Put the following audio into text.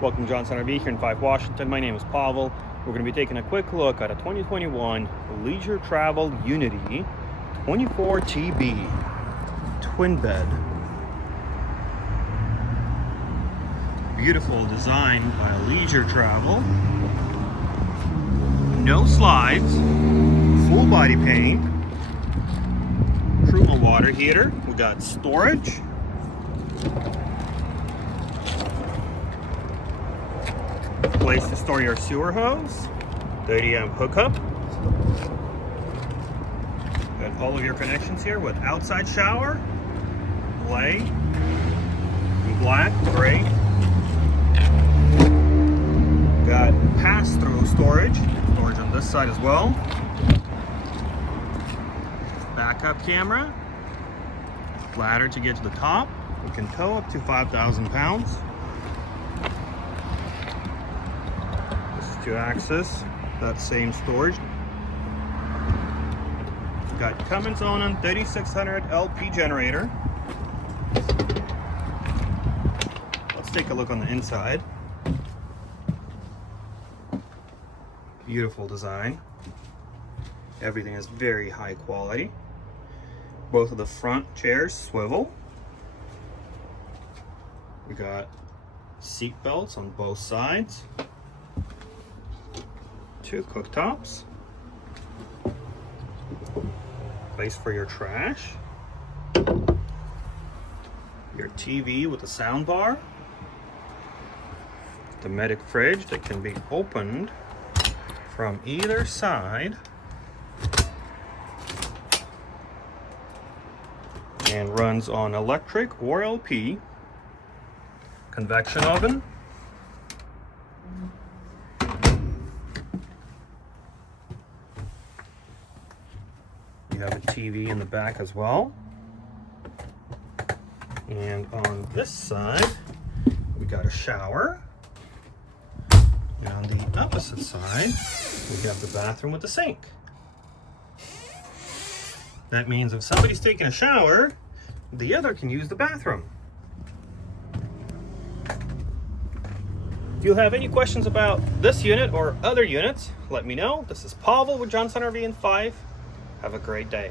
Welcome to Johnson RV here in Fife, Washington. My name is Pavel. We're going to be taking a quick look at a 2021 Leisure Travel Unity 24TB twin bed. Beautiful design by Leisure Travel. No slides, full body paint, Truma water heater. We got storage. Place to store your sewer hose, 30-amp hookup. Got all of your connections here with outside shower, lay, black, gray. Got pass-through storage on this side as well. Backup camera, ladder to get to the top. We can tow up to 5,000 pounds. To access that same storage. Got Cummins on 3600 LP generator. Let's take a look on the inside. Beautiful design. Everything is very high quality. Both of the front chairs swivel. We got seat belts on both sides. Two cooktops, place for your trash, your TV with a sound bar, the Medic fridge that can be opened from either side, and runs on electric or LP, convection oven. You have a TV in the back as well. And on this side, we got a shower. And on the opposite side, we have the bathroom with the sink. That means if somebody's taking a shower, the other can use the bathroom. If you have any questions about this unit or other units, let me know. This is Pavel with Johnson RV in Fife. Have a great day.